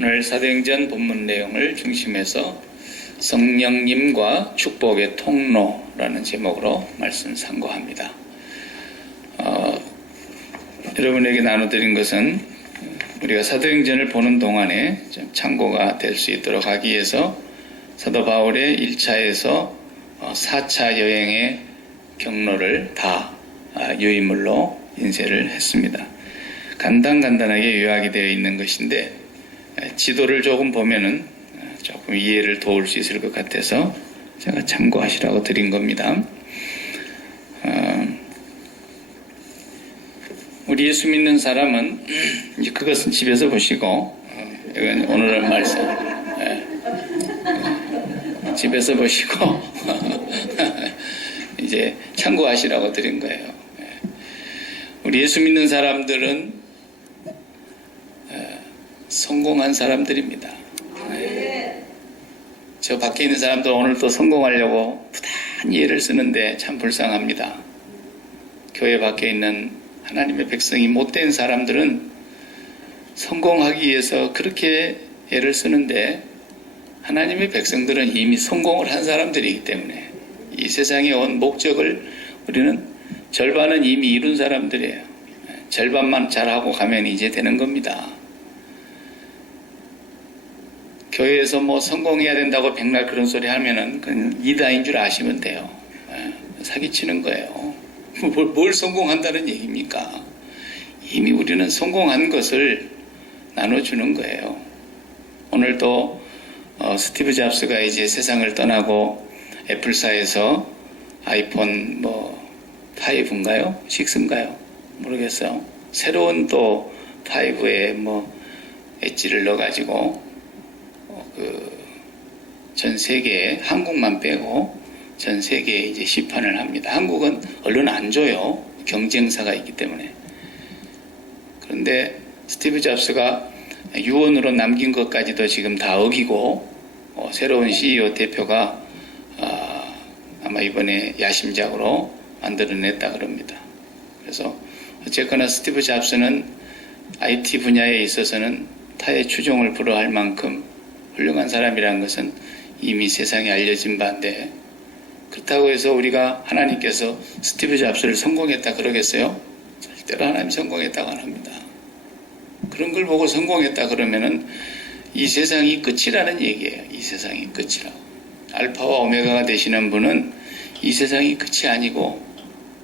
오늘 사도행전 본문 내용을 중심해서 성령님과 축복의 통로라는 제목으로 말씀 상고합니다. 여러분에게 나눠드린 것은 우리가 사도행전을 보는 동안에 좀 참고가 될 수 있도록 하기 위해서 사도 바울의 1차에서 4차 여행의 경로를 다 유인물로 인쇄를 했습니다. 간단하게 요약이 되어 있는 것인데 지도를 조금 보면은 조금 이해를 도울 수 있을 것 같아서 제가 참고하시라고 드린 겁니다. 우리 예수 믿는 사람은 이제 그것은 집에서 보시고 이건 오늘의 말씀 집에서 보시고 이제 참고하시라고 드린 거예요. 우리 예수 믿는 사람들은 성공한 사람들입니다. 저 밖에 있는 사람들 오늘 또 성공하려고 부단히 애를 쓰는데 참 불쌍합니다. 교회 밖에 있는 하나님의 백성이 못된 사람들은 성공하기 위해서 그렇게 애를 쓰는데 하나님의 백성들은 이미 성공을 한 사람들이기 때문에 이 세상에 온 목적을 우리는 절반은 이미 이룬 사람들이에요. 절반만 잘하고 가면 이제 되는 겁니다. 교회에서 뭐 성공해야 된다고 백날 그런 소리 하면은 그건 이다인 줄 아시면 돼요. 사기치는 거예요. 뭘 성공한다는 얘기입니까? 이미 우리는 성공한 것을 나눠주는 거예요. 오늘도 스티브 잡스가 이제 세상을 떠나고 애플사에서 아이폰 5인가요? 6인가요? 모르겠어요. 새로운 또 5에 엣지를 넣어가지고 전 세계에 한국만 빼고 전 세계에 이제 시판을 합니다. 한국은 언론 안 줘요. 경쟁사가 있기 때문에. 그런데 스티브 잡스가 유언으로 남긴 것까지도 지금 다 어기고 새로운 CEO 대표가 아마 이번에 야심작으로 만들어냈다 그럽니다. 그래서 어쨌거나 스티브 잡스는 IT 분야에 있어서는 타의 추종을 불허할 만큼 훌륭한 사람이라는 것은 이미 세상에 알려진 바인데 그렇다고 해서 우리가 하나님께서 스티브 잡스를 성공했다 그러겠어요? 절대로 하나님 성공했다고 안 합니다. 그런 걸 보고 성공했다 그러면은 이 세상이 끝이라는 얘기예요. 이 세상이 끝이라고. 알파와 오메가가 되시는 분은 이 세상이 끝이 아니고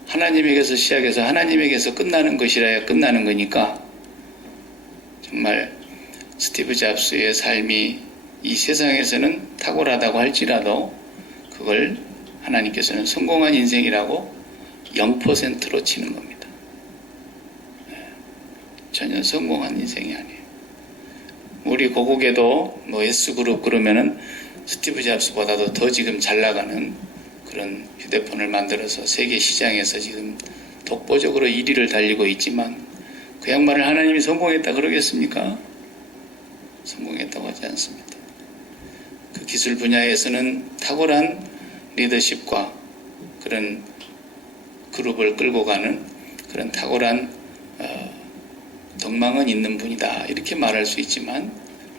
하나님에게서 시작해서 하나님에게서 끝나는 것이라야 끝나는 거니까 정말 스티브 잡스의 삶이 이 세상에서는 탁월하다고 할지라도 그걸 하나님께서는 성공한 인생이라고 0%로 치는 겁니다. 전혀 성공한 인생이 아니에요. 우리 고국에도 S그룹 그러면은 스티브 잡스보다도 더 지금 잘 나가는 그런 휴대폰을 만들어서 세계 시장에서 지금 독보적으로 1위를 달리고 있지만 그 양반을 하나님이 성공했다 그러겠습니까? 성공했다고 하지 않습니다. 그 기술 분야에서는 탁월한 리더십과 그런 그룹을 끌고 가는 그런 탁월한 덕망은 있는 분이다 이렇게 말할 수 있지만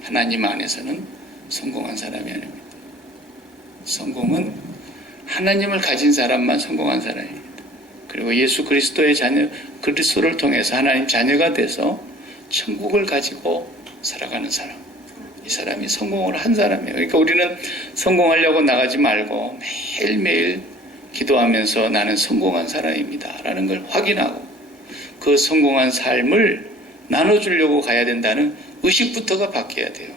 하나님 안에서는 성공한 사람이 아닙니다. 성공은 하나님을 가진 사람만 성공한 사람입니다. 그리고 예수 그리스도의 자녀 그리스도를 통해서 하나님 자녀가 돼서 천국을 가지고 살아가는 사람, 이 사람이 성공을 한 사람이에요. 그러니까 우리는 성공하려고 나가지 말고 매일매일 기도하면서 나는 성공한 사람입니다 라는 걸 확인하고 그 성공한 삶을 나눠주려고 가야 된다는 의식부터가 바뀌어야 돼요.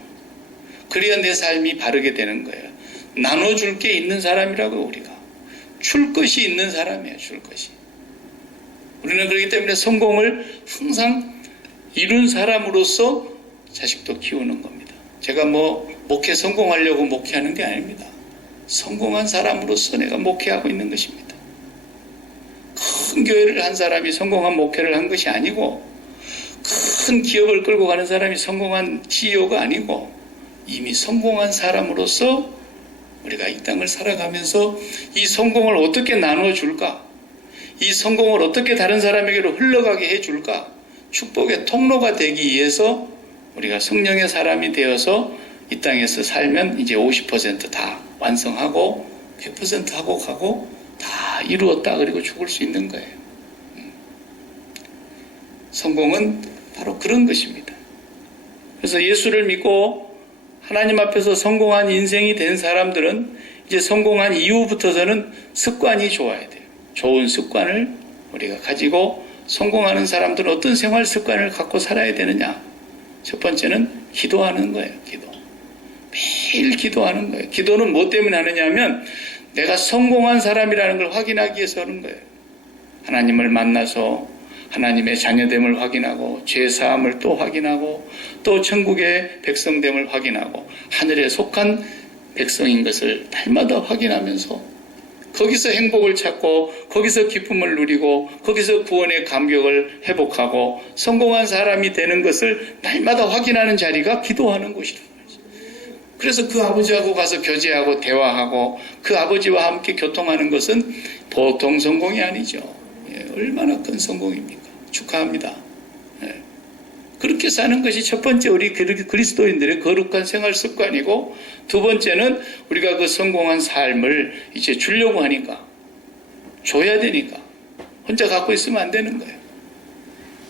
그래야 내 삶이 바르게 되는 거예요. 나눠줄 게 있는 사람이라고 우리가. 줄 것이 있는 사람이에요. 줄 것이. 우리는 그렇기 때문에 성공을 항상 이룬 사람으로서 자식도 키우는 겁니다. 제가 목회 성공하려고 목회하는 게 아닙니다. 성공한 사람으로서 내가 목회하고 있는 것입니다. 큰 교회를 한 사람이 성공한 목회를 한 것이 아니고 큰 기업을 끌고 가는 사람이 성공한 CEO가 아니고 이미 성공한 사람으로서 우리가 이 땅을 살아가면서 이 성공을 어떻게 나눠줄까? 이 성공을 어떻게 다른 사람에게로 흘러가게 해줄까? 축복의 통로가 되기 위해서 우리가 성령의 사람이 되어서 이 땅에서 살면 이제 50%다 완성하고 100% 하고 가고 다 이루었다 그리고 죽을 수 있는 거예요. 성공은 바로 그런 것입니다. 그래서 예수를 믿고 하나님 앞에서 성공한 인생이 된 사람들은 이제 성공한 이후부터서는 습관이 좋아야 돼요. 좋은 습관을 우리가 가지고 성공하는 사람들은 어떤 생활 습관을 갖고 살아야 되느냐? 첫 번째는 기도하는 거예요. 기도. 매일 기도하는 거예요. 기도는 뭐 때문에 하느냐 하면 내가 성공한 사람이라는 걸 확인하기 위해서 하는 거예요. 하나님을 만나서 하나님의 자녀됨을 확인하고 죄사함을 또 확인하고 또 천국의 백성됨을 확인하고 하늘에 속한 백성인 것을 날마다 확인하면서 거기서 행복을 찾고 거기서 기쁨을 누리고 거기서 구원의 감격을 회복하고 성공한 사람이 되는 것을 날마다 확인하는 자리가 기도하는 곳이라는 거죠. 그래서 그 아버지하고 가서 교제하고 대화하고 그 아버지와 함께 교통하는 것은 보통 성공이 아니죠. 얼마나 큰 성공입니까? 축하합니다. 그렇게 사는 것이 첫 번째 우리 그리스도인들의 거룩한 생활 습관이고, 두 번째는 우리가 그 성공한 삶을 이제 주려고 하니까, 줘야 되니까 혼자 갖고 있으면 안 되는 거예요.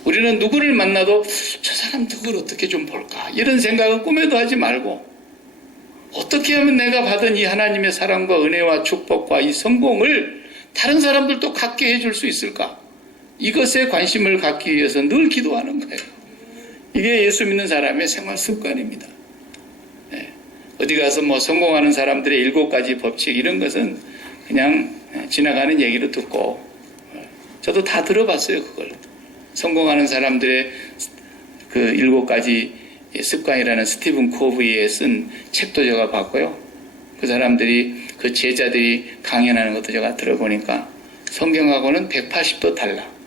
우리는 누구를 만나도 저 사람 누구를 어떻게 좀 볼까 이런 생각은 꿈에도 하지 말고, 어떻게 하면 내가 받은 이 하나님의 사랑과 은혜와 축복과 이 성공을 다른 사람들도 갖게 해줄 수 있을까, 이것에 관심을 갖기 위해서 늘 기도하는 거예요. 이게 예수 믿는 사람의 생활 습관입니다. 어디 가서 뭐 성공하는 사람들의 7가지 법칙 이런 것은 그냥 지나가는 얘기로 듣고, 저도 다 들어봤어요. 그걸 성공하는 사람들의 그 7가지 습관이라는 스티븐 코브이에 쓴 책도 제가 봤고요. 그 사람들이 그 제자들이 강연하는 것도 제가 들어보니까 성경하고는 180도 달라.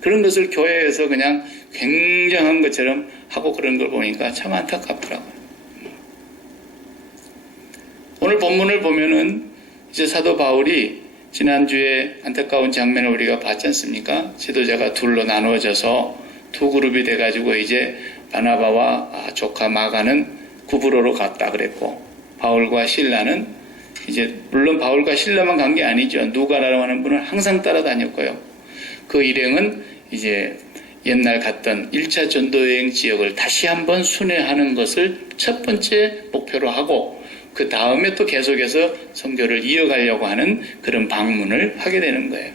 그런 것을 교회에서 그냥 굉장한 것처럼 하고 그런 걸 보니까 참 안타깝더라고요. 오늘 본문을 보면은 이제 사도 바울이 지난주에 안타까운 장면을 우리가 봤지 않습니까? 지도자가 둘로 나누어져서 두 그룹이 돼가지고 이제 바나바와 조카 마가는 구브로로 갔다 그랬고, 바울과 실라는 이제 물론 바울과 실라만 간 게 아니죠. 누가라고 하는 분은 항상 따라다녔고요. 그 일행은 이제 옛날 갔던 1차 전도여행 지역을 다시 한번 순회하는 것을 첫 번째 목표로 하고, 그 다음에 또 계속해서 선교를 이어가려고 하는 그런 방문을 하게 되는 거예요.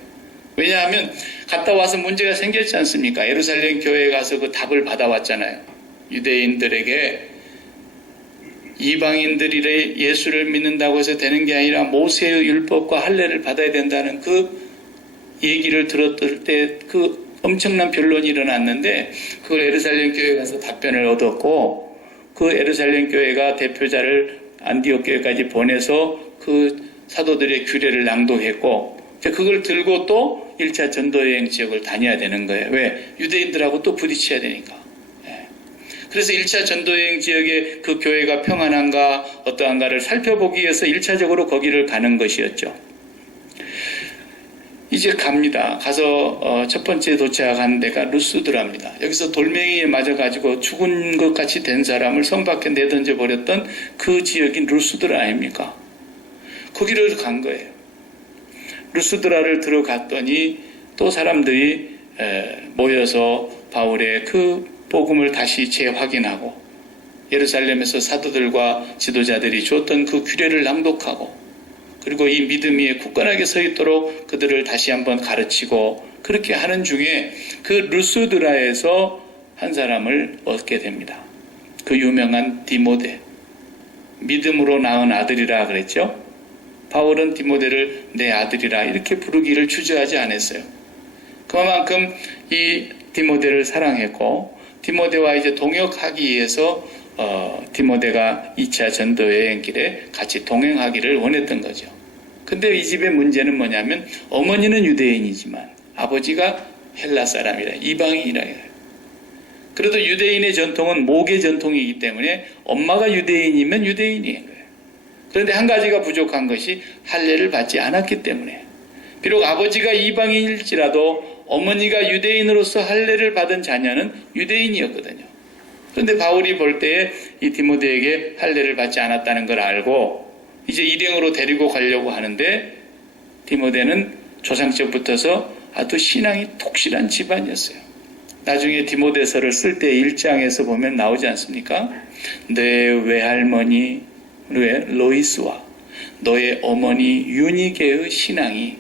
왜냐하면 갔다 와서 문제가 생겼지 않습니까? 예루살렘 교회에 가서 그 답을 받아왔잖아요. 유대인들에게 이방인들이 예수를 믿는다고 해서 되는 게 아니라 모세의 율법과 할례를 받아야 된다는 그 얘기를 들었을 때 그 엄청난 변론이 일어났는데, 그걸 예루살렘 교회에 가서 답변을 얻었고, 그 예루살렘 교회가 대표자를 안디옥 교회까지 보내서 그 사도들의 규례를 낭독했고, 그걸 들고 또 1차 전도여행 지역을 다녀야 되는 거예요. 왜? 유대인들하고 또 부딪혀야 되니까. 그래서 1차 전도여행 지역에 그 교회가 평안한가 어떠한가를 살펴보기 위해서 1차적으로 거기를 가는 것이었죠. 이제 갑니다. 가서 첫 번째 도착한 데가 루스드라입니다. 여기서 돌멩이에 맞아가지고 죽은 것 같이 된 사람을 성 밖에 내던져 버렸던 그 지역인 루스드라 아닙니까? 거기를 간 거예요. 루스드라를 들어갔더니 또 사람들이 모여서 바울의 그 복음을 다시 재확인하고, 예루살렘에서 사도들과 지도자들이 줬던 그 규례를 낭독하고, 그리고 이 믿음 위에 굳건하게 서 있도록 그들을 다시 한번 가르치고, 그렇게 하는 중에 그 루스드라에서 한 사람을 얻게 됩니다. 그 유명한 디모데, 믿음으로 낳은 아들이라 그랬죠. 바울은 디모데를 내 아들이라 이렇게 부르기를 주저하지 않았어요. 그만큼 이 디모데를 사랑했고, 디모데와 이제 동역하기 위해서 디모데가 2차 전도여행 길에 같이 동행하기를 원했던 거죠. 근데 이 집의 문제는 뭐냐면, 어머니는 유대인이지만 아버지가 헬라 사람이라, 이방인이라 해요. 그래도 유대인의 전통은 목의 전통이기 때문에 엄마가 유대인이면 유대인인 거예요. 그런데 한 가지가 부족한 것이 할례를 받지 않았기 때문에, 비록 아버지가 이방인일지라도 어머니가 유대인으로서 할례를 받은 자녀는 유대인이었거든요. 그런데 바울이 볼 때에 이 디모데에게 할례를 받지 않았다는 걸 알고 이제 일행으로 데리고 가려고 하는데 디모데는 조상적부터서 아주 신앙이 독실한 집안이었어요. 나중에 디모데서를 쓸 때 1장에서 보면 나오지 않습니까? 내 외할머니 로이스와 너의 어머니 유니게의 신앙이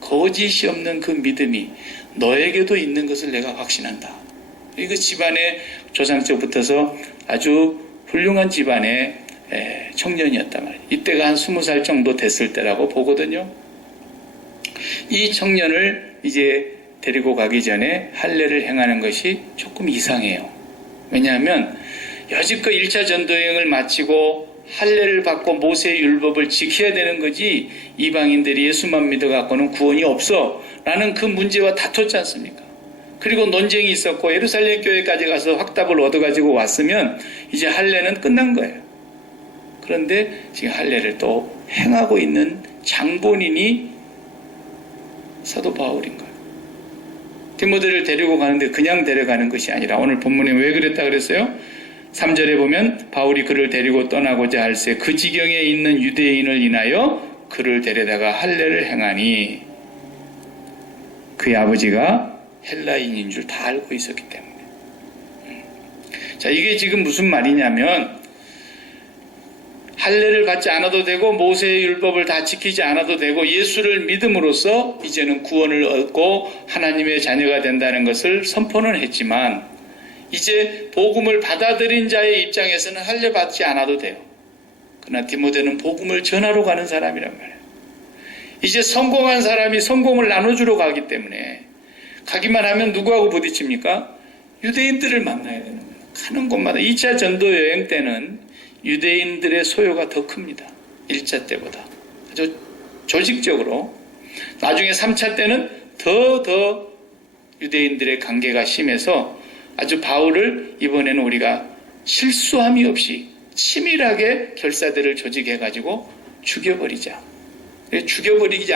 거짓이 없는 그 믿음이 너에게도 있는 것을 내가 확신한다. 이거 집안의 조상적부터서 아주 훌륭한 집안의 청년이었단 말이에요. 이때가 한 20살 정도 됐을 때라고 보거든요. 이 청년을 이제 데리고 가기 전에 할례를 행하는 것이 조금 이상해요. 왜냐하면 여지껏 1차 전도여행을 마치고 할례를 받고 모세의 율법을 지켜야 되는 거지 이방인들이 예수만 믿어갖고는 구원이 없어 라는 그 문제와 다퉜지 않습니까? 그리고 논쟁이 있었고 예루살렘 교회까지 가서 확답을 얻어가지고 왔으면 이제 할례는 끝난 거예요. 그런데 지금 할례를 또 행하고 있는 장본인이 사도 바울인 거예요. 디모데를 데리고 가는데 그냥 데려가는 것이 아니라 오늘 본문에 왜 그랬다 그랬어요? 3절에 보면 바울이 그를 데리고 떠나고자 할새 그 지경에 있는 유대인을 인하여 그를 데려다가 할례를 행하니 그의 아버지가 헬라인인 줄 다 알고 있었기 때문에. 자, 이게 지금 무슨 말이냐면 할례를 받지 않아도 되고 모세의 율법을 다 지키지 않아도 되고 예수를 믿음으로써 이제는 구원을 얻고 하나님의 자녀가 된다는 것을 선포는 했지만 이제 복음을 받아들인 자의 입장에서는 할례 받지 않아도 돼요. 그러나 디모데는 복음을 전하러 가는 사람이란 말이에요. 이제 성공한 사람이 성공을 나눠주러 가기 때문에 가기만 하면 누구하고 부딪힙니까? 유대인들을 만나야 되는 거예요. 가는 곳마다 2차 전도 여행 때는 유대인들의 소요가 더 큽니다. 1차 때보다. 아주 조직적으로. 나중에 3차 때는 더 유대인들의 관계가 심해서 아주 바울을 이번에는 우리가 실수함이 없이 치밀하게 결사대를 조직해가지고 죽여버리자. 죽여버리지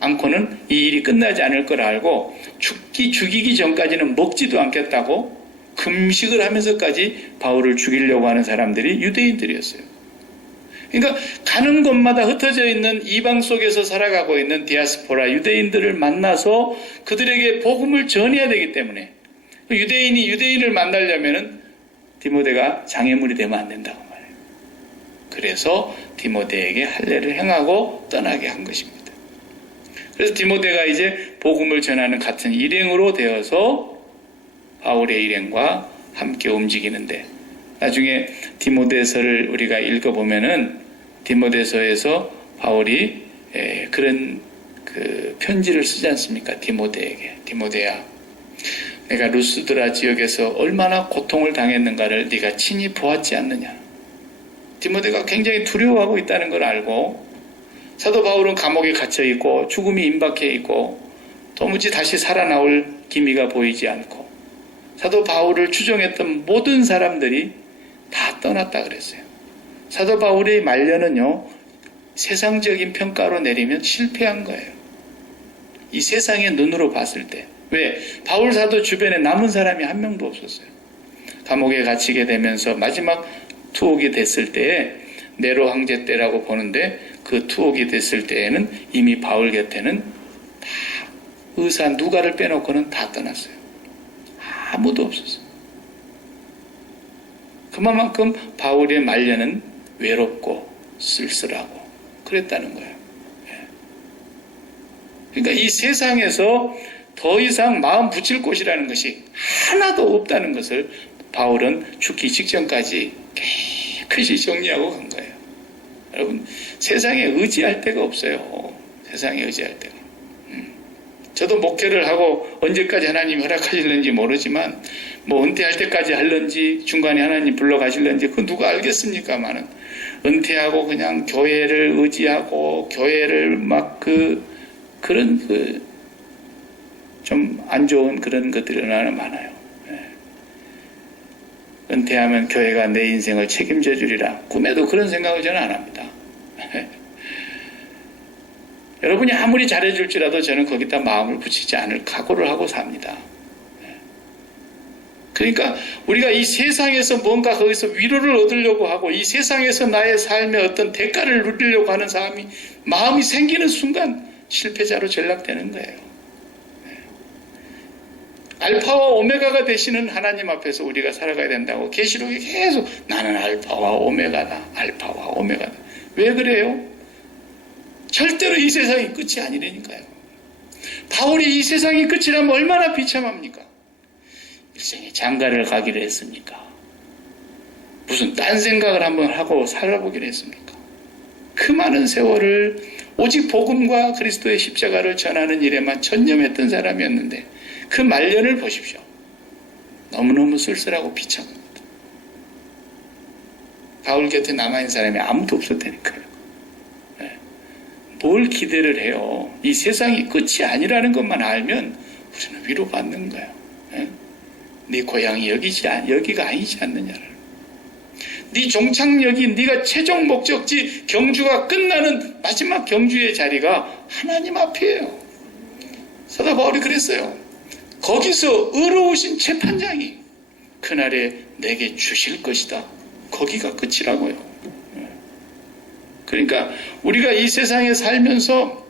않고는 이 일이 끝나지 않을 걸 알고 죽이기 전까지는 먹지도 않겠다고 금식을 하면서까지 바울을 죽이려고 하는 사람들이 유대인들이었어요. 그러니까 가는 곳마다 흩어져 있는 이방 속에서 살아가고 있는 디아스포라 유대인들을 만나서 그들에게 복음을 전해야 되기 때문에 유대인이 유대인을 만나려면은 디모데가 장애물이 되면 안 된다고 말해요. 그래서 디모데에게 할례를 행하고 떠나게 한 것입니다. 그래서 디모데가 이제 복음을 전하는 같은 일행으로 되어서 바울의 일행과 함께 움직이는데 나중에 디모데서를 우리가 읽어보면은 디모데서에서 바울이 그런 그 편지를 쓰지 않습니까? 디모데에게. 디모데야, 내가 루스드라 지역에서 얼마나 고통을 당했는가를 네가 친히 보았지 않느냐. 디모데가 굉장히 두려워하고 있다는 걸 알고 사도 바울은 감옥에 갇혀 있고 죽음이 임박해 있고 도무지 다시 살아나올 기미가 보이지 않고 사도 바울을 추종했던 모든 사람들이 다 떠났다 그랬어요. 사도 바울의 말년은요, 세상적인 평가로 내리면 실패한 거예요. 이 세상의 눈으로 봤을 때. 왜? 바울 사도 주변에 남은 사람이 한 명도 없었어요. 감옥에 갇히게 되면서 마지막 투옥이 됐을 때에 네로 황제 때라고 보는데 그 투옥이 됐을 때에는 이미 바울 곁에는 다 의사 누가를 빼놓고는 다 떠났어요. 아무도 없었어요. 그만큼 바울의 말년은 외롭고 쓸쓸하고 그랬다는 거예요. 그러니까 이 세상에서 더 이상 마음 붙일 곳이라는 것이 하나도 없다는 것을 바울은 죽기 직전까지 깨끗이 정리하고 간 거예요. 여러분, 세상에 의지할 데가 없어요. 세상에 의지할 데가. 저도 목회를 하고 언제까지 하나님이 허락하실는지 모르지만 뭐 은퇴할 때까지 할런지 중간에 하나님 불러가실는지 그건 누가 알겠습니까만은 은퇴하고 그냥 교회를 의지하고 교회를 막 그런 좀 안 좋은 그런 것들이 얼마나 많아요. 은퇴하면 교회가 내 인생을 책임져 주리라. 꿈에도 그런 생각을 저는 안 합니다. 여러분이 아무리 잘해줄지라도 저는 거기다 마음을 붙이지 않을 각오를 하고 삽니다. 그러니까 우리가 이 세상에서 뭔가 거기서 위로를 얻으려고 하고 이 세상에서 나의 삶의 어떤 대가를 누리려고 하는 사람이 마음이 생기는 순간 실패자로 전락되는 거예요. 알파와 오메가가 되시는 하나님 앞에서 우리가 살아가야 된다고 계시록에 계속 나는 알파와 오메가다. 알파와 오메가다. 왜 그래요? 절대로 이 세상이 끝이 아니라니까요. 바울이 이 세상이 끝이라면 얼마나 비참합니까? 일생에 장가를 가기로 했습니까? 무슨 딴 생각을 한번 하고 살아보기로 했습니까? 그 많은 세월을 오직 복음과 그리스도의 십자가를 전하는 일에만 전념했던 사람이었는데 그 말년을 보십시오. 너무너무 쓸쓸하고 비참합니다. 바울 곁에 남아있는 사람이 아무도 없었다니까요. 네. 뭘 기대를 해요? 이 세상이 끝이 아니라는 것만 알면 우리는 위로받는 거예요. 네? 네 고향이 여기가 아니지 않느냐를. 네 종착역이 네가 최종 목적지 경주가 끝나는 마지막 경주의 자리가 하나님 앞이에요. 사도 바울이 그랬어요. 거기서 의로우신 재판장이 그날에 내게 주실 것이다. 거기가 끝이라고요. 그러니까 우리가 이 세상에 살면서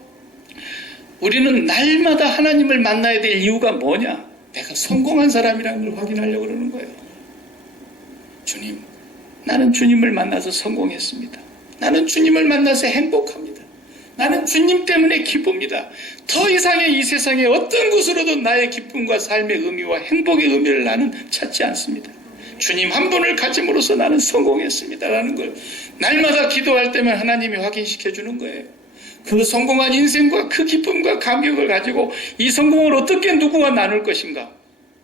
우리는 날마다 하나님을 만나야 될 이유가 뭐냐? 내가 성공한 사람이라는 걸 확인하려고 그러는 거예요. 주님, 나는 주님을 만나서 성공했습니다. 나는 주님을 만나서 행복합니다. 나는 주님 때문에 기쁩니다. 더 이상의 이 세상의 어떤 곳으로도 나의 기쁨과 삶의 의미와 행복의 의미를 나는 찾지 않습니다. 주님 한 분을 가짐으로써 나는 성공했습니다라는 걸 날마다 기도할 때면 하나님이 확인시켜 주는 거예요. 그 성공한 인생과 그 기쁨과 감격을 가지고 이 성공을 어떻게 누구와 나눌 것인가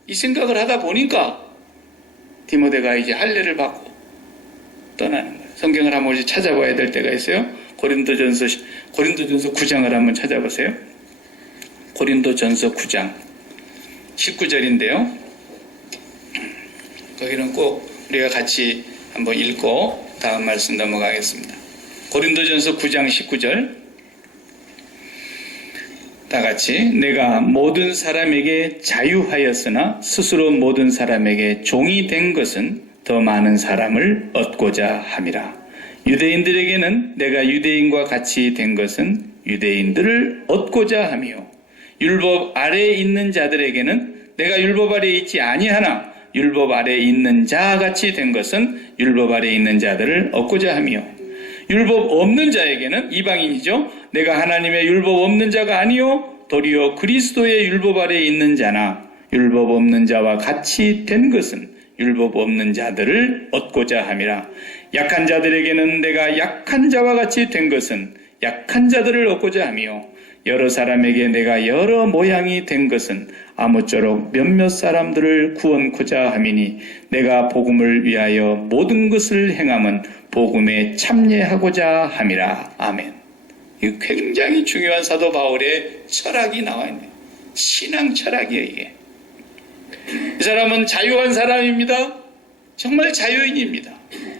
이 생각을 하다 보니까 디모데가 이제 할례를 받고 떠나는 거예요. 성경을 한번 찾아봐야 될 때가 있어요. 고린도전서 9장을 한번 찾아보세요. 고린도전서 9장 19절인데요. 거기는 꼭 우리가 같이 한번 읽고 다음 말씀 넘어가겠습니다. 고린도전서 9장 19절 다 같이 내가 모든 사람에게 자유하였으나 스스로 모든 사람에게 종이 된 것은 더 많은 사람을 얻고자 함이라. 유대인들에게는 내가 유대인과 같이 된 것은 유대인들을 얻고자 하며 율법 아래에 있는 자들에게는 내가 율법 아래에 있지 아니하나 율법 아래에 있는 자같이 된 것은 율법 아래에 있는 자들을 얻고자 하며 율법 없는 자에게는 이방인이죠. 내가 하나님의 율법 없는 자가 아니요 도리어 그리스도의 율법 아래에 있는 자나 율법 없는 자와 같이 된 것은 율법 없는 자들을 얻고자 함이라. 약한 자들에게는 내가 약한 자와 같이 된 것은 약한 자들을 얻고자 하며 여러 사람에게 내가 여러 모양이 된 것은 아무쪼록 몇몇 사람들을 구원코자 함이니 내가 복음을 위하여 모든 것을 행함은 복음에 참여하고자 함이라. 아멘. 이 굉장히 중요한 사도 바울의 철학이 나와 있네요. 신앙 철학이에요, 이게. 이 사람은 자유한 사람입니다. 정말 자유인입니다.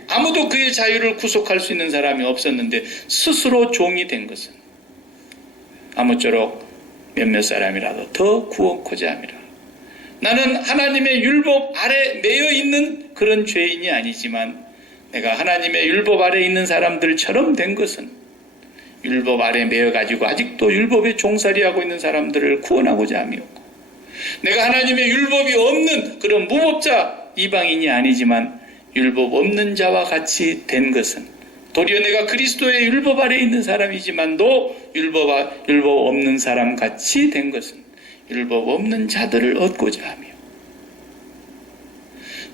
아무도 그의 자유를 구속할 수 있는 사람이 없었는데 스스로 종이 된 것은 아무쪼록 몇몇 사람이라도 더 구원코자 함이라. 나는 하나님의 율법 아래 매여 있는 그런 죄인이 아니지만 내가 하나님의 율법 아래 있는 사람들처럼 된 것은 율법 아래 매여가지고 아직도 율법에 종살이하고 있는 사람들을 구원하고자 함이었고 내가 하나님의 율법이 없는 그런 무법자 이방인이 아니지만 율법 없는 자와 같이 된 것은 도리어 내가 그리스도의 율법 아래에 있는 사람이지만도 율법 없는 사람 같이 된 것은 율법 없는 자들을 얻고자 하며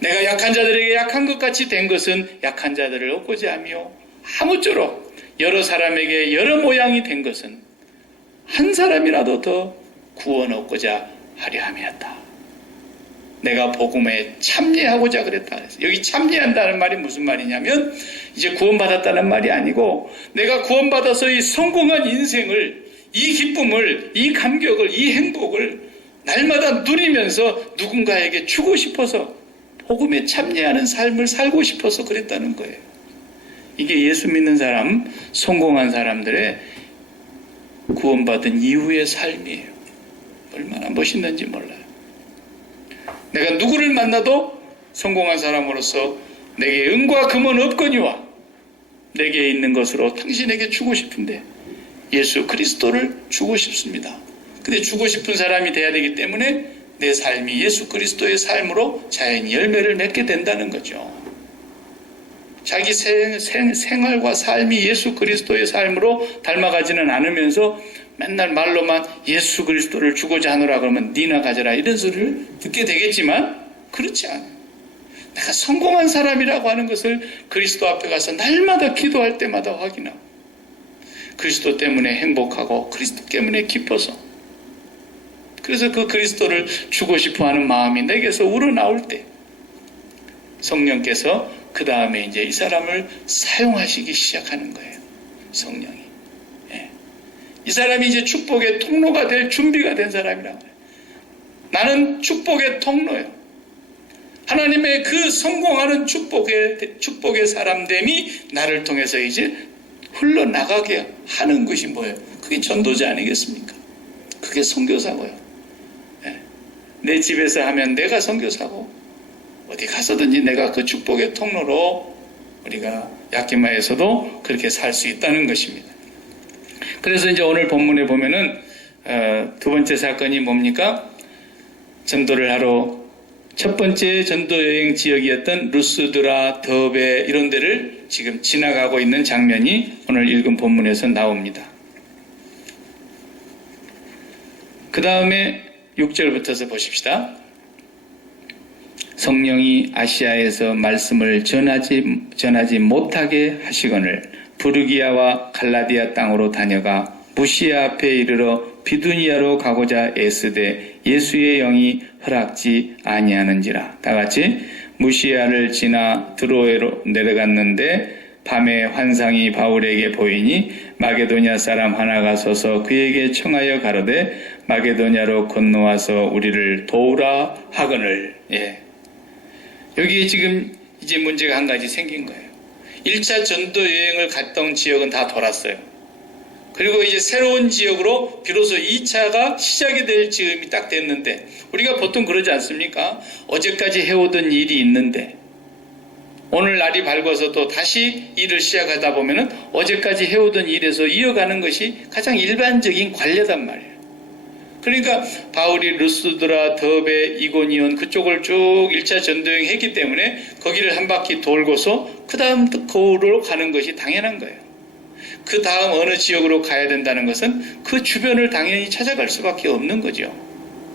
내가 약한 자들에게 약한 것 같이 된 것은 약한 자들을 얻고자 하며 아무쪼록 여러 사람에게 여러 모양이 된 것은 한 사람이라도 더 구원 얻고자 하려 함이었다. 내가 복음에 참여하고자 그랬다. 여기 참여한다는 말이 무슨 말이냐면 이제 구원받았다는 말이 아니고 내가 구원받아서 이 성공한 인생을 이 기쁨을 이 감격을 이 행복을 날마다 누리면서 누군가에게 주고 싶어서 복음에 참여하는 삶을 살고 싶어서 그랬다는 거예요. 이게 예수 믿는 사람, 성공한 사람들의 구원받은 이후의 삶이에요. 얼마나 멋있는지 몰라요. 내가 누구를 만나도 성공한 사람으로서 내게 은과 금은 없거니와 내게 있는 것으로 당신에게 주고 싶은데 예수 그리스도를 주고 싶습니다. 근데 주고 싶은 사람이 돼야 되기 때문에 내 삶이 예수 그리스도의 삶으로 자연히 열매를 맺게 된다는 거죠. 자기 생활과 삶이 예수 그리스도의 삶으로 닮아가지는 않으면서 맨날 말로만 예수 그리스도를 주고자 하노라 그러면 니나 가져라 이런 소리를 듣게 되겠지만 그렇지 않아요. 내가 성공한 사람이라고 하는 것을 그리스도 앞에 가서 날마다 기도할 때마다 확인하고 그리스도 때문에 행복하고 그리스도 때문에 기뻐서 그래서 그 그리스도를 주고 싶어하는 마음이 내게서 우러나올 때 성령께서 그 다음에 이제 이 사람을 사용하시기 시작하는 거예요. 성령이. 예. 이 사람이 이제 축복의 통로가 될 준비가 된 사람이라고 해요. 나는 축복의 통로예요. 하나님의 그 성공하는 축복의 사람됨이 나를 통해서 이제 흘러나가게 하는 것이 뭐예요? 그게 전도자 아니겠습니까? 그게 선교사고요. 예. 내 집에서 하면 내가 선교사고 어디 가서든지 내가 그 축복의 통로로 우리가 야키마에서도 그렇게 살 수 있다는 것입니다. 그래서 이제 오늘 본문에 보면은 두 번째 사건이 뭡니까? 전도를 하러 첫 번째 전도 여행 지역이었던 루스드라, 더베 이런 데를 지금 지나가고 있는 장면이 오늘 읽은 본문에서 나옵니다. 그 다음에 6절부터서 보십시다. 성령이 아시아에서 말씀을 전하지 못하게 하시거늘 부르기아와 갈라디아 땅으로 다녀가 무시아 앞에 이르러 비두니아로 가고자 애쓰되 예수의 영이 허락지 아니하는지라. 다같이 무시아를 지나 드로에로 내려갔는데 밤에 환상이 바울에게 보이니 마게도냐 사람 하나가 서서 그에게 청하여 가로되 마게도냐로 건너와서 우리를 도우라 하거늘. 예. 여기에 지금 이제 문제가 한 가지 생긴 거예요. 1차 전도 여행을 갔던 지역은 다 돌았어요. 그리고 이제 새로운 지역으로 비로소 2차가 시작이 될 즈음이 딱 됐는데 우리가 보통 그러지 않습니까? 어제까지 해오던 일이 있는데 오늘 날이 밝아서 또 다시 일을 시작하다 보면은 어제까지 해오던 일에서 이어가는 것이 가장 일반적인 관례단 말이에요. 그러니까 바울이 루스드라, 더베, 이고니온 그쪽을 쭉 1차 전도여행 했기 때문에 거기를 한 바퀴 돌고서 그 다음 거기로 가는 것이 당연한 거예요. 그 다음 어느 지역으로 가야 된다는 것은 그 주변을 당연히 찾아갈 수밖에 없는 거죠.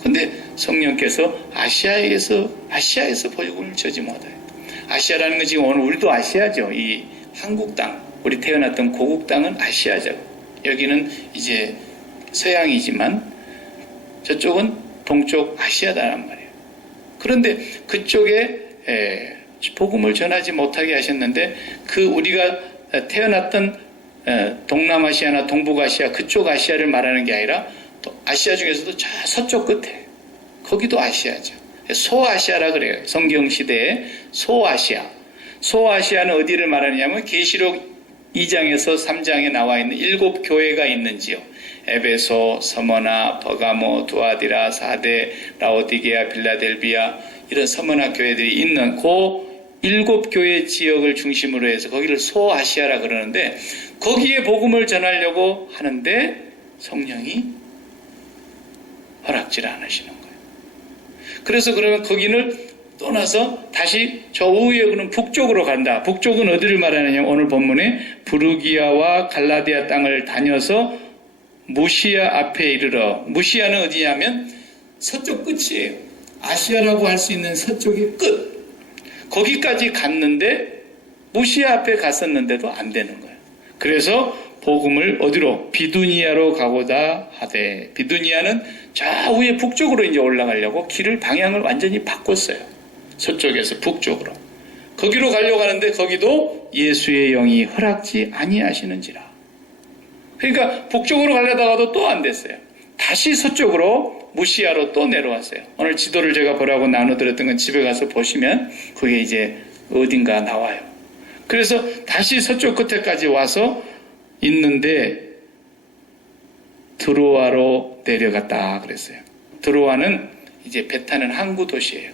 근데 성령께서 아시아에서 복음을 전지 못해요. 아시아라는 건 지금 오늘 우리도 아시아죠. 이 한국 땅, 우리 태어났던 고국 땅은 아시아죠. 여기는 이제 서양이지만 저쪽은 동쪽 아시아다란 말이에요. 그런데 그쪽에 복음을 전하지 못하게 하셨는데 그 우리가 태어났던 동남아시아나 동북아시아 그쪽 아시아를 말하는 게 아니라 아시아 중에서도 저 서쪽 끝에 거기도 아시아죠. 소아시아라 그래요. 성경시대에 소아시아. 소아시아는 어디를 말하느냐면 계시록 2장에서 3장에 나와 있는 7교회가 있는 지역. 에베소, 서머나, 버가모, 두아디라, 사데, 라오디게아, 빌라델비아 이런 서머나 교회들이 있는 그 7교회 지역을 중심으로 해서 거기를 소아시아라 그러는데 거기에 복음을 전하려고 하는데 성령이 허락지를 않으시는 거예요. 그래서 그러면 거기를 떠나서 다시 저 우에 그는 북쪽으로 간다. 북쪽은 어디를 말하느냐? 오늘 본문에 부르기아와 갈라디아 땅을 다녀서 무시아 앞에 이르러. 무시아는 어디냐면 서쪽 끝이에요. 아시아라고 할 수 있는 서쪽의 끝. 거기까지 갔는데 무시아 앞에 갔었는데도 안 되는 거예요. 그래서 복음을 어디로? 비두니아로 가고자 하되. 비두니아는 저 위에 북쪽으로 이제 올라가려고 길을 방향을 완전히 바꿨어요. 서쪽에서 북쪽으로. 거기로 가려고 하는데 거기도 예수의 영이 허락지 아니하시는지라. 그러니까 북쪽으로 가려다가도 또 안 됐어요. 다시 서쪽으로 무시아로 또 내려왔어요. 오늘 지도를 제가 보라고 나눠드렸던 건 집에 가서 보시면 그게 이제 어딘가 나와요. 그래서 다시 서쪽 끝에까지 와서 있는데 드로아로 내려갔다 그랬어요. 드로아는 이제 배 타는 항구 도시예요.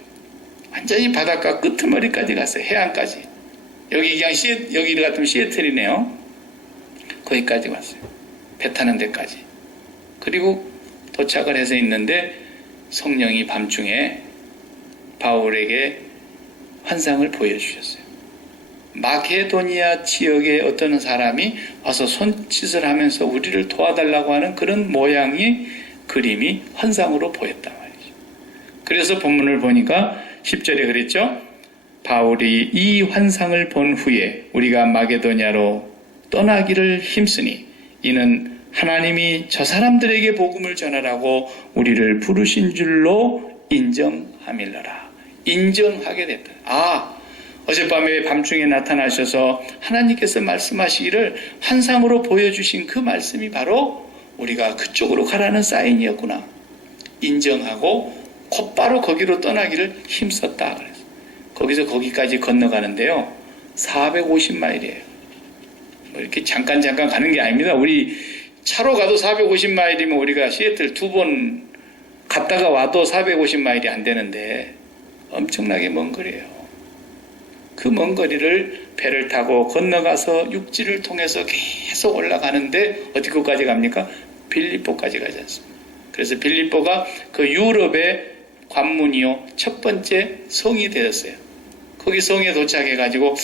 완전히 바닷가 끄트머리까지 갔어요. 해안까지. 여기 그냥 여기 같으면 시애틀이네요. 거기까지 왔어요. 배 타는 데까지. 그리고 도착을 해서 있는데 성령이 밤중에 바울에게 환상을 보여주셨어요. 마게도니아 지역의 어떤 사람이 와서 손짓을 하면서 우리를 도와달라고 하는 그런 모양의 그림이 환상으로 보였단 말이죠. 그래서 본문을 보니까 10절에 그랬죠. 바울이 이 환상을 본 후에 우리가 마게도니아로 떠나기를 힘쓰니 이는 하나님이 저 사람들에게 복음을 전하라고 우리를 부르신 줄로 인정함일러라. 인정하게 됐다. 어젯밤에 밤중에 나타나셔서 하나님께서 말씀하시기를 환상으로 보여주신 그 말씀이 바로 우리가 그쪽으로 가라는 사인이었구나. 인정하고 곧바로 거기로 떠나기를 힘썼다. 그래서 거기서 거기까지 건너가는데요. 450마일이에요. 뭐 이렇게 잠깐 가는 게 아닙니다. 우리 차로 가도 450마일이면 우리가 시애틀 2번 갔다가 와도 450마일이 안 되는데 엄청나게 먼 거리예요. 그 먼 거리를 배를 타고 건너가서 육지를 통해서 계속 올라가는데 어디까지 갑니까? 빌립보까지 가지 않습니까? 그래서 빌립보가 그 유럽의 관문이요 첫 번째 성이 되었어요. 거기 성에 도착해가지고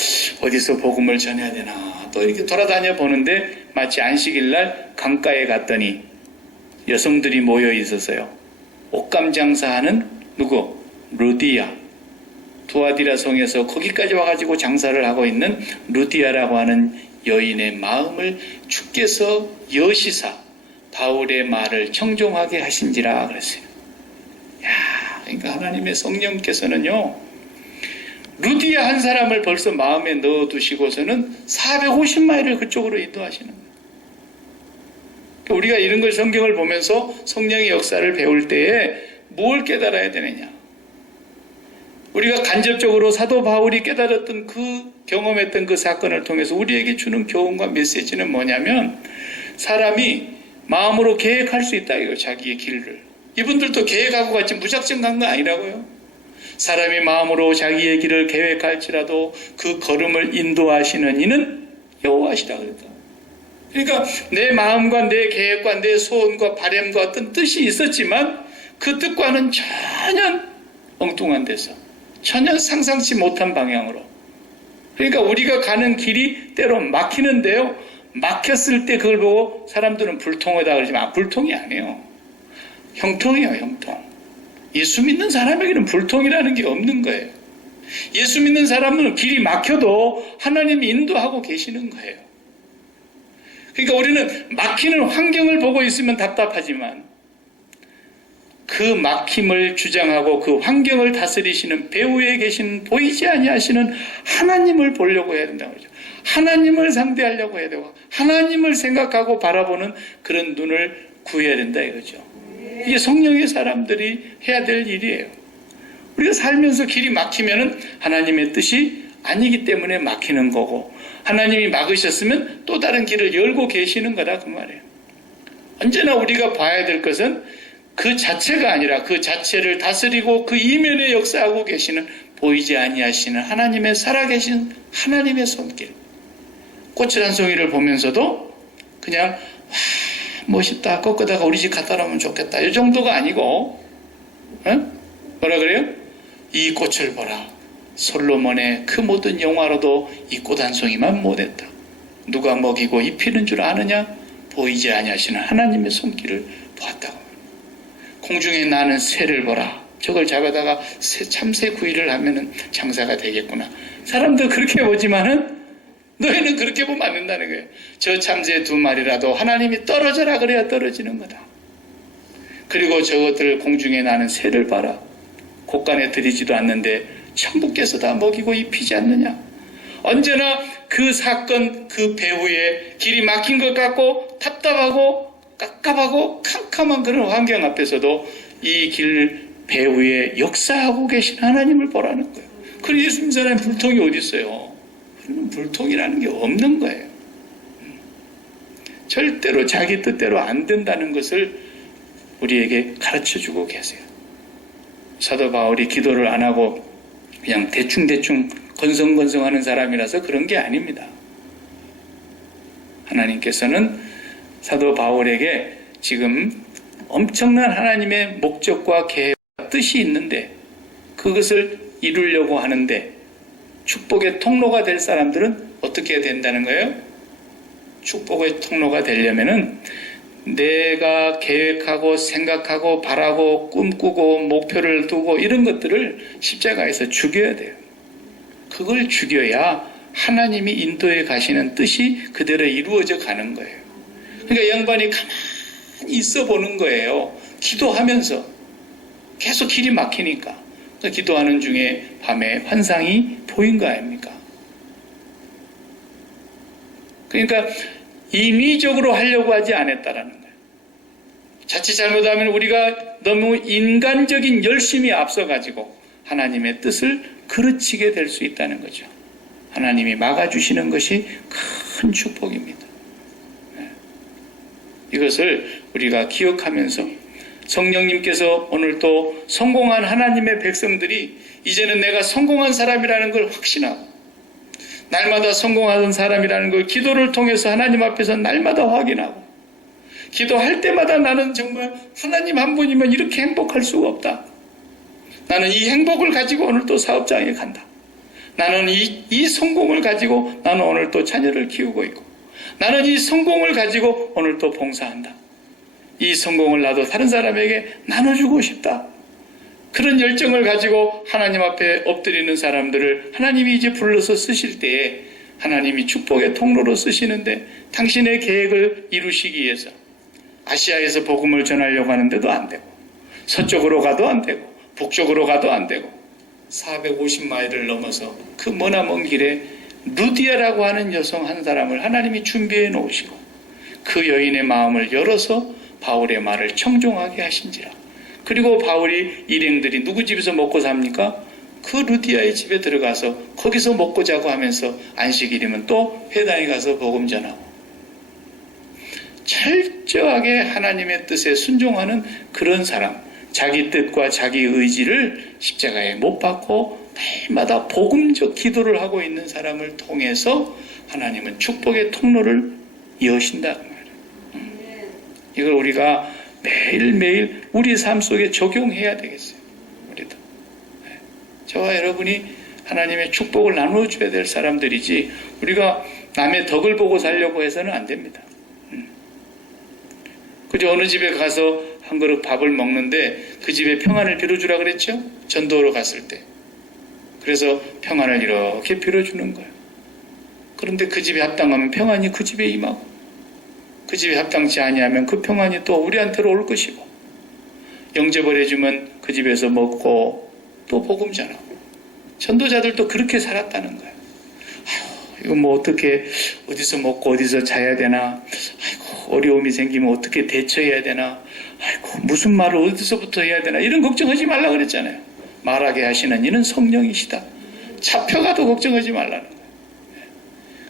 어디서 복음을 전해야 되나 또 이렇게 돌아다녀 보는데 마치 안식일날 강가에 갔더니 여성들이 모여 있었어요. 옷감 장사하는 누구? 루디아. 두아디라 성에서 거기까지 와가지고 장사를 하고 있는 루디아라고 하는 여인의 마음을 주께서 여시사 바울의 말을 청종하게 하신지라 그랬어요. 그러니까 하나님의 성령께서는요, 루디아 한 사람을 벌써 마음에 넣어두시고서는 450마일을 그쪽으로 인도하시는 거예요. 그러니까 우리가 이런 걸 성경을 보면서 성령의 역사를 배울 때에 뭘 깨달아야 되느냐? 우리가 간접적으로 사도 바울이 깨달았던 경험했던 그 사건을 통해서 우리에게 주는 교훈과 메시지는 뭐냐면 사람이 마음으로 계획할 수 있다 이거 자기의 길을. 이분들도 계획하고 같이 무작정 간 거 아니라고요. 사람이 마음으로 자기의 길을 계획할지라도 그 걸음을 인도하시는 이는 여호와시라 그랬다. 그러니까 내 마음과 내 계획과 내 소원과 바람과 어떤 뜻이 있었지만 그 뜻과는 전혀 엉뚱한 데서 전혀 상상치 못한 방향으로. 그러니까 우리가 가는 길이 때로 막히는데요. 막혔을 때 그걸 보고 사람들은 불통하다 그러지만 불통이 아니에요. 형통이에요, 형통. 예수 믿는 사람에게는 불통이라는 게 없는 거예요. 예수 믿는 사람은 길이 막혀도 하나님이 인도하고 계시는 거예요. 그러니까 우리는 막히는 환경을 보고 있으면 답답하지만 그 막힘을 주장하고 그 환경을 다스리시는 배후에 계신 보이지 아니하시는 하나님을 보려고 해야 된다고 그러죠. 하나님을 상대하려고 해야 되고 하나님을 생각하고 바라보는 그런 눈을 구해야 된다 이거죠. 이게 성령의 사람들이 해야 될 일이에요. 우리가 살면서 길이 막히면은 하나님의 뜻이 아니기 때문에 막히는 거고 하나님이 막으셨으면 또 다른 길을 열고 계시는 거다 그 말이에요. 언제나 우리가 봐야 될 것은 그 자체가 아니라 그 자체를 다스리고 그 이면에 역사하고 계시는 보이지 아니하시는 하나님의 살아계신 하나님의 손길. 꽃을 한 송이를 보면서도 그냥 멋있다 꺾다가 우리 집 갖다 놓으면 좋겠다 이 정도가 아니고 뭐라 그래요? 이 꽃을 보라. 솔로몬의 그 모든 영화로도 이 꽃 한 송이만 못했다. 누가 먹이고 입히는 줄 아느냐? 보이지 아니하시는 하나님의 손길을 보았다고. 공중에 나는 새를 보라. 저걸 잡아다가 참새 구이를 하면은 장사가 되겠구나. 사람들 그렇게 보지만은 너희는 그렇게 보면 안 된다는 거예요. 저 참새 2마리라도 하나님이 떨어져라 그래야 떨어지는 거다. 그리고 저것들 공중에 나는 새를 봐라. 곳간에 들이지도 않는데 천부께서 다 먹이고 입히지 않느냐. 언제나 그 사건 그 배후에 길이 막힌 것 같고 답답하고 깝깝하고 캄캄한 그런 환경 앞에서도 이 길 배후에 역사하고 계신 하나님을 보라는 거예요. 그럼 예수 믿는 사람의 불통이 어디 있어요? 불통이라는 게 없는 거예요. 절대로 자기 뜻대로 안 된다는 것을 우리에게 가르쳐주고 계세요. 사도 바울이 기도를 안 하고 그냥 대충대충 건성건성하는 사람이라서 그런 게 아닙니다. 하나님께서는 사도 바울에게 지금 엄청난 하나님의 목적과 계획과 뜻이 있는데 그것을 이루려고 하는데 축복의 통로가 될 사람들은 어떻게 해야 된다는 거예요? 축복의 통로가 되려면은 내가 계획하고 생각하고 바라고 꿈꾸고 목표를 두고 이런 것들을 십자가에서 죽여야 돼요. 그걸 죽여야 하나님이 인도해 가시는 뜻이 그대로 이루어져 가는 거예요. 그러니까 양반이 가만히 있어 보는 거예요. 기도하면서 계속 길이 막히니까. 기도하는 중에 밤에 환상이 보인 거 아닙니까? 그러니까 임의적으로 하려고 하지 않았다라는 거예요. 자칫 잘못하면 우리가 너무 인간적인 열심이 앞서가지고 하나님의 뜻을 그르치게 될 수 있다는 거죠. 하나님이 막아주시는 것이 큰 축복입니다. 이것을 우리가 기억하면서 성령님께서 오늘 또 성공한 하나님의 백성들이 이제는 내가 성공한 사람이라는 걸 확신하고 날마다 성공하는 사람이라는 걸 기도를 통해서 하나님 앞에서 날마다 확인하고 기도할 때마다 나는 정말 하나님 한 분이면 이렇게 행복할 수가 없다. 나는 이 행복을 가지고 오늘 또 사업장에 간다. 나는 이 성공을 가지고 나는 오늘 또 자녀를 키우고 있고 나는 이 성공을 가지고 오늘 또 봉사한다. 이 성공을 나도 다른 사람에게 나눠주고 싶다. 그런 열정을 가지고 하나님 앞에 엎드리는 사람들을 하나님이 이제 불러서 쓰실 때에 하나님이 축복의 통로로 쓰시는데 당신의 계획을 이루시기 위해서 아시아에서 복음을 전하려고 하는데도 안 되고 서쪽으로 가도 안 되고 북쪽으로 가도 안 되고 450마일을 넘어서 그 머나먼 길에 루디아라고 하는 여성 한 사람을 하나님이 준비해 놓으시고 그 여인의 마음을 열어서 바울의 말을 청종하게 하신지라. 그리고 바울이 일행들이 누구 집에서 먹고 삽니까? 그 루디아의 집에 들어가서 거기서 먹고 자고 하면서 안식일이면 또 회당에 가서 복음 전하고 철저하게 하나님의 뜻에 순종하는 그런 사람, 자기 뜻과 자기 의지를 십자가에 못 박고 날마다 복음적 기도를 하고 있는 사람을 통해서 하나님은 축복의 통로를 여신다는 말이에요. 이걸 우리가 매일매일 우리 삶 속에 적용해야 되겠어요. 우리도. 저와 여러분이 하나님의 축복을 나눠줘야 될 사람들이지 우리가 남의 덕을 보고 살려고 해서는 안 됩니다. 그저 어느 집에 가서 한 그릇 밥을 먹는데 그 집에 평안을 빌어주라 그랬죠? 전도로 갔을 때. 그래서 평안을 이렇게 빌어주는 거예요. 그런데 그 집에 합당하면 평안이 그 집에 임하고 그 집에 합당치 아니하면 그 평안이 또 우리한테로 올 것이고 영접을 해주면 그 집에서 먹고 또 복음 전하고 전도자들도 그렇게 살았다는 거예요. 아이고, 이거 뭐 어떻게 어디서 먹고 어디서 자야 되나, 아이고 어려움이 생기면 어떻게 대처해야 되나, 아이고 무슨 말을 어디서부터 해야 되나 이런 걱정하지 말라 그랬잖아요. 말하게 하시는 이는 성령이시다. 잡혀가도 걱정하지 말라는 거예요.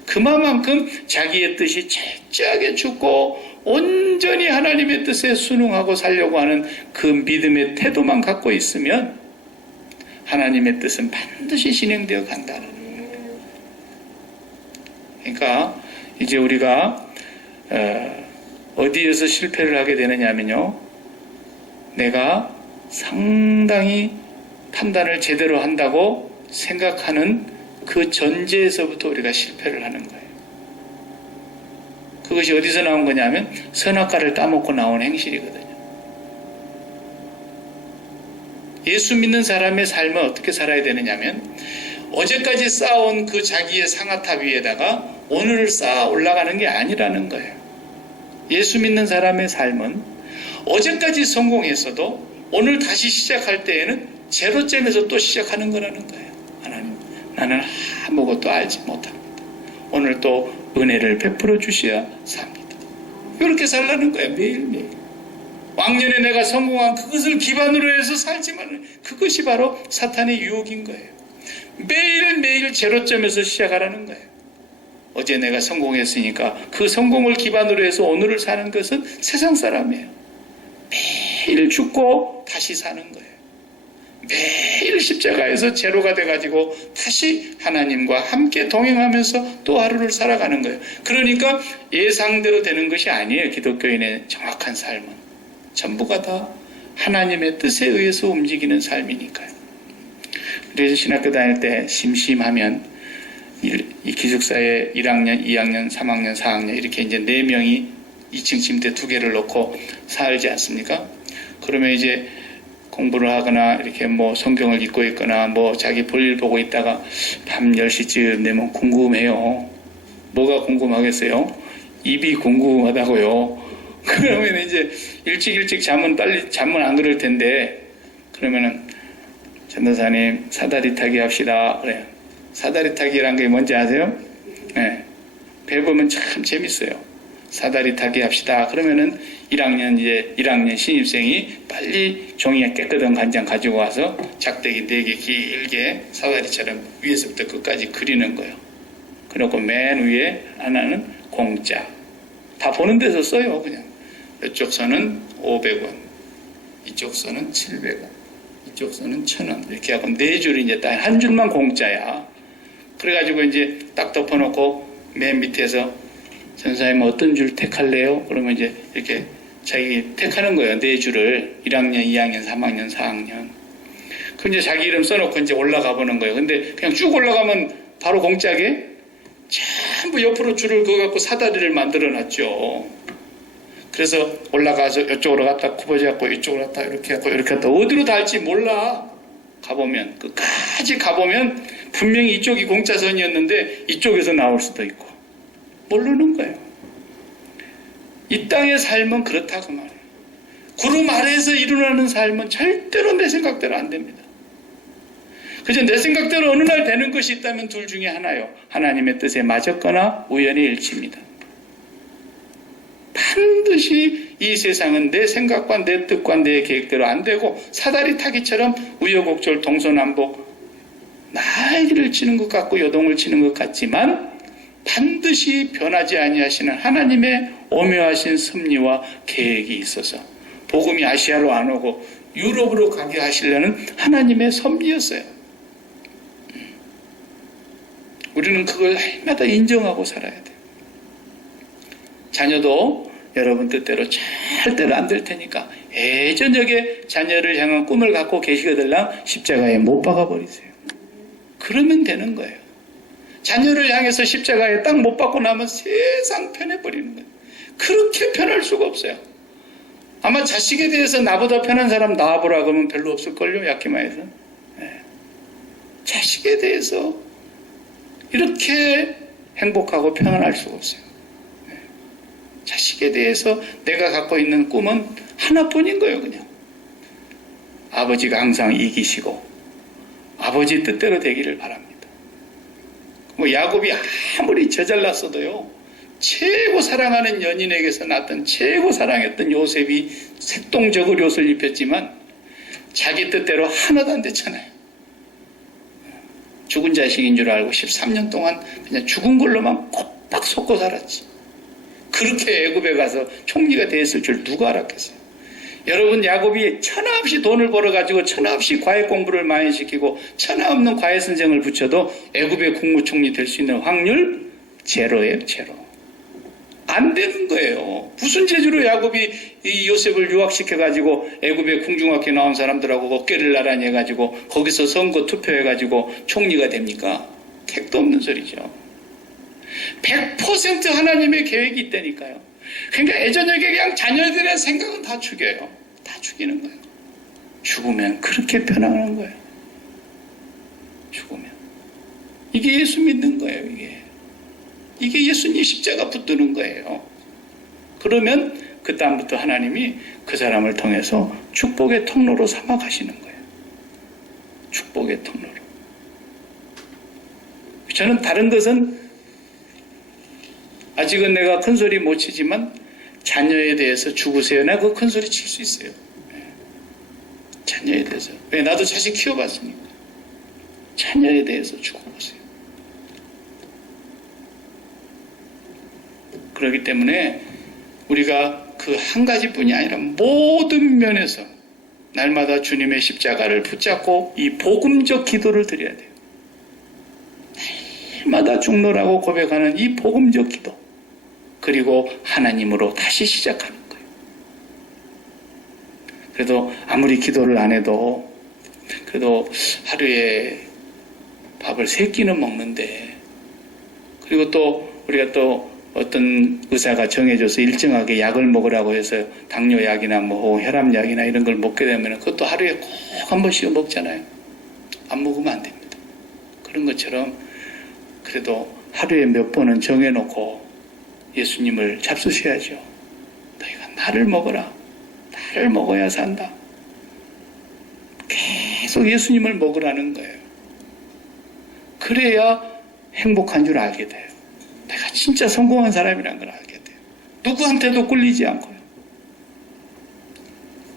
그만큼 자기의 뜻이 철저하게 죽고 온전히 하나님의 뜻에 순응하고 살려고 하는 그 믿음의 태도만 갖고 있으면 하나님의 뜻은 반드시 진행되어 간다는 거예요. 그러니까 이제 우리가 어디에서 실패를 하게 되느냐면요, 내가 상당히 판단을 제대로 한다고 생각하는 그 전제에서부터 우리가 실패를 하는 거예요. 그것이 어디서 나온 거냐면 선악과를 따먹고 나온 행실이거든요. 예수 믿는 사람의 삶은 어떻게 살아야 되느냐면 어제까지 쌓아온 그 자기의 상아탑 위에다가 오늘을 쌓아 올라가는 게 아니라는 거예요. 예수 믿는 사람의 삶은 어제까지 성공했어도 오늘 다시 시작할 때에는 제로점에서 또 시작하는 거라는 거예요. 하나님, 나는 아무것도 알지 못합니다. 오늘 또 은혜를 베풀어 주셔야 삽니다. 이렇게 살라는 거예요. 매일매일. 왕년에 내가 성공한 그것을 기반으로 해서 살지만 그것이 바로 사탄의 유혹인 거예요. 매일매일 제로점에서 시작하라는 거예요. 어제 내가 성공했으니까 그 성공을 기반으로 해서 오늘을 사는 것은 세상 사람이에요. 매일 죽고 다시 사는 거예요. 매일 십자가에서 제로가 돼가지고 다시 하나님과 함께 동행하면서 또 하루를 살아가는 거예요. 그러니까 예상대로 되는 것이 아니에요. 기독교인의 정확한 삶은 전부가 다 하나님의 뜻에 의해서 움직이는 삶이니까요. 그래서 신학교 다닐 때 심심하면 이 기숙사에 1학년, 2학년, 3학년, 4학년 이렇게 이제 4명이 2층 침대 2개를 놓고 살지 않습니까? 그러면 이제 공부를 하거나 이렇게 뭐 성경을 읽고 있거나 뭐 자기 볼일 보고 있다가 밤 10시쯤 되면 궁금해요. 뭐가 궁금하겠어요? 입이 궁금하다고요. 그러면 이제 일찍 잠은 안 그럴 텐데 그러면은 전도사님 사다리 타기 합시다. 그래요. 사다리 타기란 게 뭔지 아세요? 네. 배우면 참 재밌어요. 사다리 타기 합시다. 그러면은 1학년 신입생이 빨리 종이에 깨끗한 간장 가지고 와서 작대기 4개 길게 사다리처럼 위에서부터 끝까지 그리는 거예요. 그리고 맨 위에 하나는 공짜. 다 보는 데서 써요, 그냥. 이쪽 선은 500원, 이쪽 선은 700원, 이쪽 선은 1000원. 이렇게 하고 4줄이 이제 딱 한 줄만 공짜야. 그래가지고 이제 딱 덮어놓고 맨 밑에서 선생님 어떤 줄 택할래요? 그러면 이제 이렇게 자기 택하는 거예요. 4줄을 1학년, 2학년, 3학년, 4학년. 그 이제 자기 이름 써놓고 이제 올라가 보는 거예요. 근데 그냥 쭉 올라가면 바로 공짜게 전부 옆으로 줄을 그어갖고 사다리를 만들어 놨죠. 그래서 올라가서 이쪽으로 갔다 굽어져갖고 이쪽으로 갔다 이렇게 하고 이렇게 갔다 어디로 닿을지 몰라. 가보면 끝까지 가보면 분명히 이쪽이 공짜선이었는데 이쪽에서 나올 수도 있고 모르는 거예요. 이 땅의 삶은 그렇다고 말해요. 구름 아래에서 일어나는 삶은 절대로 내 생각대로 안 됩니다. 그저 내 생각대로 어느 날 되는 것이 있다면 둘 중에 하나요. 하나님의 뜻에 맞았거나 우연의 일치입니다. 반드시 이 세상은 내 생각과 내 뜻과 내 계획대로 안 되고 사다리 타기처럼 우여곡절 동서남북 날개를 치는 것 같고 요동을 치는 것 같지만 반드시 변하지 아니하시는 하나님의 오묘하신 섭리와 계획이 있어서 복음이 아시아로 안 오고 유럽으로 가게 하시려는 하나님의 섭리였어요. 우리는 그걸 날마다 인정하고 살아야 돼요. 자녀도 여러분 뜻대로 절대로 안 될 테니까 애저녁에 자녀를 향한 꿈을 갖고 계시거들랑 십자가에 못 박아버리세요. 그러면 되는 거예요. 자녀를 향해서 십자가에 딱 못 박고 나면 세상 편해버리는 거예요. 그렇게 편할 수가 없어요. 아마 자식에 대해서 나보다 편한 사람 나와보라 그러면 별로 없을걸요. 야키마에서. 네. 자식에 대해서 이렇게 행복하고 편안할 수가 없어요. 네. 자식에 대해서 내가 갖고 있는 꿈은 하나뿐인 거예요. 그냥 아버지가 항상 이기시고 아버지 뜻대로 되기를 바랍니다. 뭐 야곱이 아무리 저잘났어도요, 최고 사랑하는 연인에게서 낳았던 최고 사랑했던 요셉이 색동적으로 옷을 입혔지만 자기 뜻대로 하나도 안 됐잖아요. 죽은 자식인 줄 알고 13년 동안 그냥 죽은 걸로만 꼬박 속고 살았지. 그렇게 애굽에 가서 총리가 됐을 줄 누가 알았겠어요. 여러분, 야곱이 천하없이 돈을 벌어가지고 천하없이 과외 공부를 많이 시키고 천하없는 과외 선생을 붙여도 애굽의 국무총리 될 수 있는 확률 제로예요. 제로. 안 되는 거예요. 무슨 재주로 야곱이 이 요셉을 유학시켜가지고 애굽의 궁중학교 나온 사람들하고 어깨를 나란히 해가지고 거기서 선거 투표해가지고 총리가 됩니까? 택도 없는 소리죠. 100% 하나님의 계획이 있다니까요. 그러니까 애저녁에 그냥 자녀들의 생각은 다 죽여요. 다 죽이는 거예요. 죽으면 그렇게 편안한 거예요. 죽으면. 이게 예수 믿는 거예요. 이게 예수님 십자가 붙드는 거예요. 그러면 그 다음부터 하나님이 그 사람을 통해서 축복의 통로로 삼아 가시는 거예요. 축복의 통로로. 저는 다른 것은 아직은 내가 큰 소리 못 치지만 자녀에 대해서 죽으세요. 내가 그 큰 소리 칠 수 있어요. 자녀에 대해서. 왜? 나도 자식 키워봤으니까. 자녀에 대해서 죽어보세요. 그렇기 때문에 우리가 그 한 가지뿐이 아니라 모든 면에서 날마다 주님의 십자가를 붙잡고 이 복음적 기도를 드려야 돼요. 날마다 죽노라고 고백하는 이 복음적 기도. 그리고 하나님으로 다시 시작하는 거예요. 그래도 아무리 기도를 안 해도 그래도 하루에 밥을 3끼는 먹는데, 그리고 또 우리가 또 어떤 의사가 정해줘서 일정하게 약을 먹으라고 해서 당뇨약이나 뭐 혈압약이나 이런 걸 먹게 되면 그것도 하루에 꼭 한 번씩 먹잖아요. 안 먹으면 안 됩니다. 그런 것처럼 그래도 하루에 몇 번은 정해놓고 예수님을 잡수셔야죠. 너희가 나를 먹어라. 나를 먹어야 산다. 계속 예수님을 먹으라는 거예요. 그래야 행복한 줄 알게 돼요. 내가 진짜 성공한 사람이란 걸 알게 돼요. 누구한테도 꿀리지 않고요.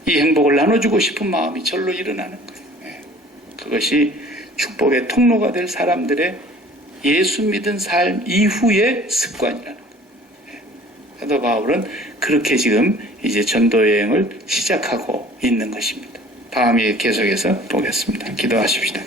이 행복을 나눠주고 싶은 마음이 절로 일어나는 거예요. 그것이 축복의 통로가 될 사람들의 예수 믿은 삶 이후의 습관이라는 거예요. 사도 바울은 그렇게 지금 이제 전도 여행을 시작하고 있는 것입니다. 다음에 계속해서 보겠습니다. 기도하십시다.